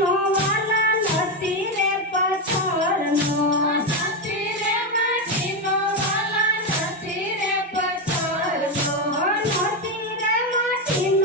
वाला नती रे बती रे मसीनों वाला बचल नीरा मसी